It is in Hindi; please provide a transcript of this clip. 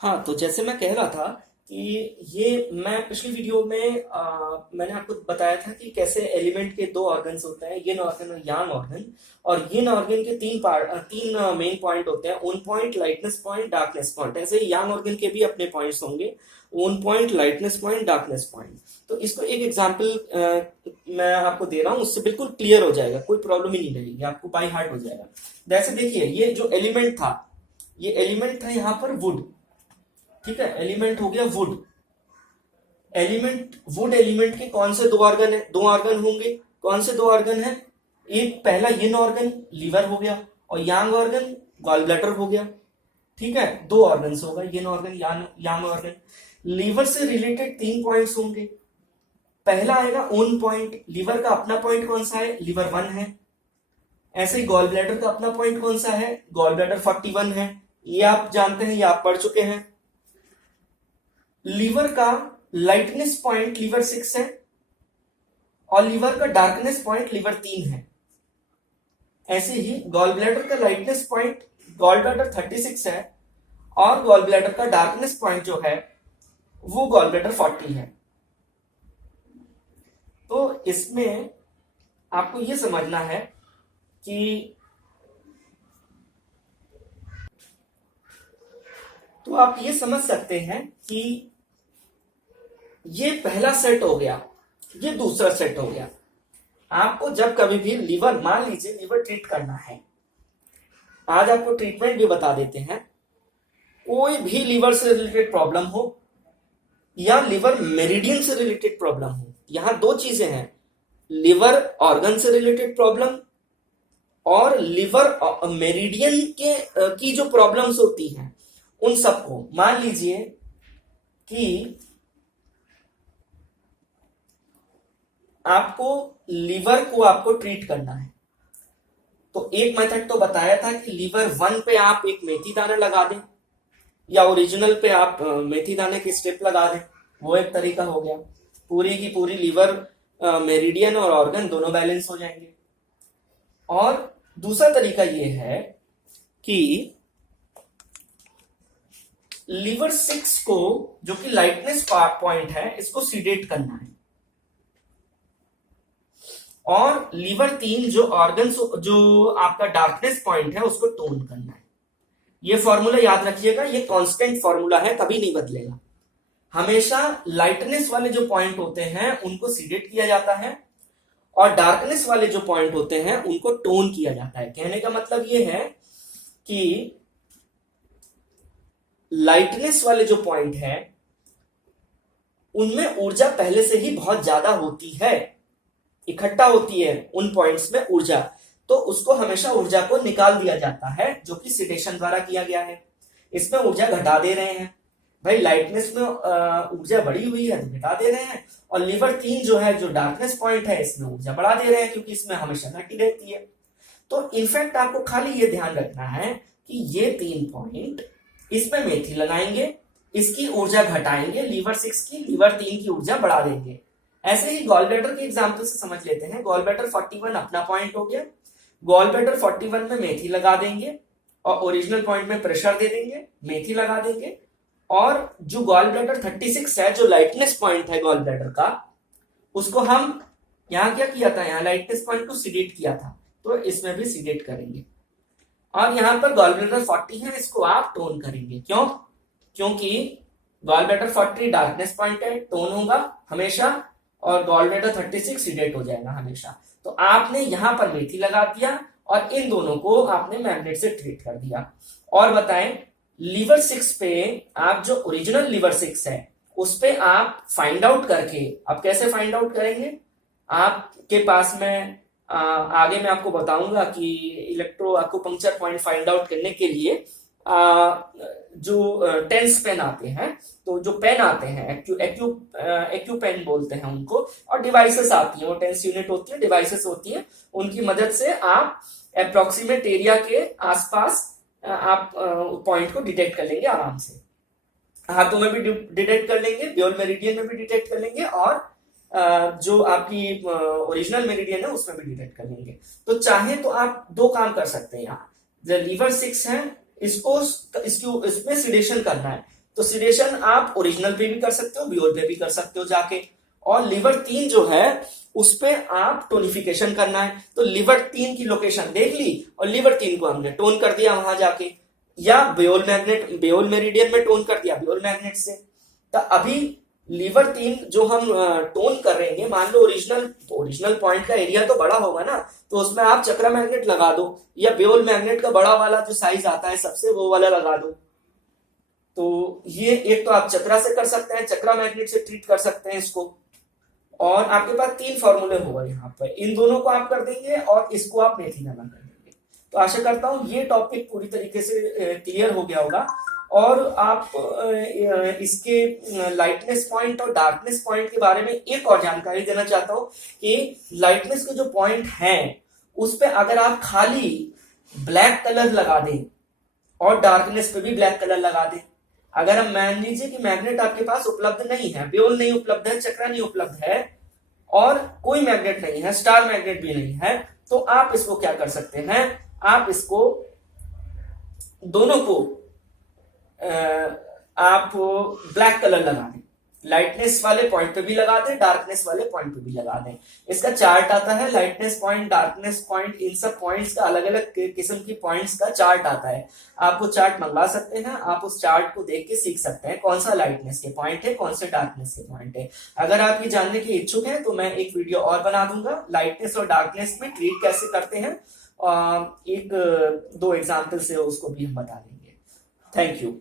हाँ, तो जैसे मैं कह रहा था कि ये मैं पिछली वीडियो में मैंने आपको बताया था कि कैसे एलिमेंट के दो ऑर्गन्स होते हैं, यिन ऑर्गन और यांग ऑर्गन। और यिन ऑर्गन के तीन मेन पॉइंट होते हैं: on point, lightness point, darkness point. ऐसे ही यांग ऑर्गन के भी अपने पॉइंट्स होंगे: on point, lightness point, darkness point. तो इसको एक एग्जांपल मैं आपको दे रहा हूँ, उससे बिल्कुल क्लियर हो जाएगा, कोई प्रॉब्लम ही नहीं रहेगी, आपको बाय हार्ट हो जाएगा। जैसे देखिए, ये जो एलिमेंट था, ये एलिमेंट था यहाँ पर वुड। ठीक है, एलिमेंट हो गया वुड। वुड एलिमेंट के कौन से दो ऑर्गन है? दो ऑर्गन होंगे। कौन से दो ऑर्गन है? एक पहला यिन ऑर्गन लीवर हो गया, और यांग ऑर्गन गॉल ब्लैडर हो गया। ठीक है, दो ऑर्गन होगा, यिन ऑर्गन, यांग ऑर्गन। लीवर से रिलेटेड तीन पॉइंट्स होंगे। पहला आएगा ओन पॉइंट। लीवर का अपना पॉइंट कौन सा है? लीवर 1 है। ऐसे ही गॉल ब्लैडर का अपना पॉइंट कौन सा है? गॉल ब्लैडर 41 है। ये आप जानते हैं, ये आप पढ़ चुके हैं। लीवर का लाइटनेस पॉइंट लीवर 6 है, और लीवर का डार्कनेस पॉइंट लीवर 3 है। ऐसे ही गॉल ब्लैडर का लाइटनेस पॉइंट गॉल ब्लैडर 36 है, और गॉल ब्लैडर का डार्कनेस पॉइंट जो है वो गॉल ब्लैडर 40 है। तो इसमें आपको ये समझना है कि तो आप ये समझ सकते हैं कि ये पहला सेट हो गया, ये दूसरा सेट हो गया। आपको जब कभी भी लीवर, मान लीजिए लीवर ट्रीट करना है, आज आपको ट्रीटमेंट भी बता देते हैं। कोई भी लीवर से रिलेटेड प्रॉब्लम हो या लिवर मेरिडियन से रिलेटेड प्रॉब्लम हो, यहां दो चीजें हैं: लिवर ऑर्गन से रिलेटेड प्रॉब्लम और लिवर मेरिडियन के की जो प्रॉब्लम्स होती हैं उन सबको। मान लीजिए कि आपको लीवर को आपको ट्रीट करना है, तो एक मेथड तो बताया था कि लीवर 1 पे आप एक मेथी दाना लगा दें, या ओरिजिनल पे आप मेथी दाने की स्ट्रिप लगा दें। वो एक तरीका हो गया। पूरी की पूरी लीवर, मेरिडियन और ऑर्गन दोनों बैलेंस हो जाएंगे। और दूसरा तरीका ये है कि लीवर 6 को, जो कि लाइटनेस पॉइंट है, इसको सीडेट करना है, और लीवर 3 जो ऑर्गन, जो आपका डार्कनेस पॉइंट है, उसको टोन करना है। ये फॉर्मूला याद रखिएगा, ये कांस्टेंट फॉर्मूला है, कभी नहीं बदलेगा। हमेशा लाइटनेस वाले जो पॉइंट होते हैं उनको सीडेट किया जाता है, और डार्कनेस वाले जो पॉइंट होते हैं उनको टोन किया जाता है। कहने का मतलब ये है कि लाइटनेस वाले जो पॉइंट है उनमें ऊर्जा पहले से ही बहुत ज्यादा होती है, इकट्ठा होती है उन पॉइंट्स में ऊर्जा। तो उसको हमेशा ऊर्जा को निकाल दिया जाता है, जो कि सिडेशन द्वारा किया गया है। इसमें ऊर्जा घटा दे रहे हैं भाई, लाइटनेस में ऊर्जा बढ़ी हुई है तो घटा दे रहे हैं, और लीवर 3 जो है, जो डार्कनेस पॉइंट है, इसमें ऊर्जा बढ़ा दे रहे हैं, क्योंकि इसमें हमेशा घटी रहती है। तो इनफैक्ट आपको खाली ये ध्यान रखना है कि ये 3 पॉइंट, इसमें मेथी लगाएंगे, इसकी ऊर्जा घटाएंगे, लीवर 6 की, लीवर 3 की ऊर्जा बढ़ा देंगे। ऐसे ही गॉल ब्लैडर के एग्जाम्पल से समझ लेते हैं। गॉल ब्लैडर 41 अपना पॉइंट हो गया, गॉल ब्लैडर 41 में मेथी लगा देंगे, और ओरिजिनल पॉइंट में प्रेशर दे देंगे, मेथी लगा देंगे। और जो गॉल ब्लैडर 36 है, जो लाइटनेस पॉइंट है गॉल ब्लैडर का, उसको हम यहाँ क्या किया था, यहाँ लाइटनेस पॉइंट को सीडेट किया था, तो इसमें भी सीडेट करेंगे। और यहाँ पर गॉल ब्लैडर 40 है, इसको आप टोन करेंगे। क्यों? क्योंकि गॉल ब्लैडर 40 डार्कनेस पॉइंट है, टोन होगा हमेशा, और गॉल ब्लैडर 36 सीडेट हो जाएगा हमेशा। तो आपने यहां पर मेथी लगा दिया, और इन दोनों को आपने मैग्नेट से ट्रीट कर दिया। और बताएं, लीवर 6 पे आप जो ओरिजिनल लीवर 6 है, उस पे आप फाइंड आउट करके, अब कैसे फाइंड आउट करेंगे? आपके पास में आगे मैं आपको बताऊंगा कि electro acupuncture point find out करने के लिए जो टेंस पेन आते हैं, तो जो पेन आते हैं एक्यू पेन बोलते हैं उनको, और डिवाइसेस आती हैं, वो टेंस यूनिट होती है, डिवाइसेस होती हैं, उनकी मदद से आप अप्रोक्सीमेट एरिया के आसपास आप पॉइंट को डिटेक्ट कर लेंगे आराम से। हाथों में भी डिटेक्ट कर लेंगे, ब्योल मेरिडियन में भी डिटेक्ट कर लेंगे, और जो आपकी ओरिजिनल मेरिडियन है उसमें भी डिटेक्ट कर लेंगे। तो चाहे तो आप दो काम कर सकते हैं। यहाँ जो लीवर 6 है, इसमें सिडेशन करना है, तो सिडेशन आप ओरिजिनल पे भी कर सकते हो, बियोल पे भी कर सकते हो जाके। और लिवर 3 जो है उस पे आप टोनिफिकेशन करना है, तो लिवर 3 की लोकेशन देख ली और लिवर 3 को हमने टोन कर दिया वहां जाके, या बेयोल मेरिडियन में टोन कर दिया बेयोल मैग्नेट से। तो अभी लीवर 3 जो हम टोन कर रहे हैं, मान लो ओरिजिनल पॉइंट का एरिया तो बड़ा होगा ना, तो उसमें आप चक्रा मैग्नेट लगा दो, या बेयोल मैग्नेट का बड़ा वाला जो साइज आता है सबसे, वो वाला लगा दो। तो ये एक तो आप चक्रा से कर सकते हैं, चक्रा मैग्नेट से ट्रीट कर सकते हैं इसको। और आपके पास 3 फॉर्मूले होगा यहाँ पर, इन दोनों को आप कर देंगे और इसको आप मेथिनामा कर देंगे। तो आशा करता हूं ये टॉपिक पूरी तरीके से क्लियर हो गया होगा। और आप इसके लाइटनेस पॉइंट और डार्कनेस पॉइंट के बारे में एक और जानकारी देना चाहता हूं कि लाइटनेस के जो पॉइंट हैं उस पे अगर आप खाली ब्लैक कलर लगा दें और डार्कनेस पे भी ब्लैक कलर लगा दें, अगर हम मान लीजिए कि मैग्नेट आपके पास उपलब्ध नहीं है, बेयोल नहीं उपलब्ध है, चक्रा नहीं उपलब्ध है और कोई मैग्नेट नहीं है, स्टार मैग्नेट भी नहीं है, तो आप इसको क्या कर सकते हैं, आप इसको दोनों को आप ब्लैक कलर लगा दें, लाइटनेस वाले पॉइंट पे भी लगा दें, डार्कनेस वाले पॉइंट पे भी लगा दें। इसका चार्ट आता है, लाइटनेस पॉइंट, डार्कनेस पॉइंट, इन सब पॉइंट्स का अलग अलग किस्म की पॉइंट्स का चार्ट आता है। आप वो चार्ट मंगवा सकते हैं, आप उस चार्ट को देख के सीख सकते हैं कौन सा लाइटनेस के पॉइंट है, कौन से डार्कनेस के पॉइंट है। अगर आप ये जानने के इच्छुक हैं तो मैं एक वीडियो और बना दूंगा, लाइटनेस और डार्कनेस में ट्रीट कैसे करते हैं, एक 2 एग्जाम्पल से उसको भी हम बता देंगे। Thank you.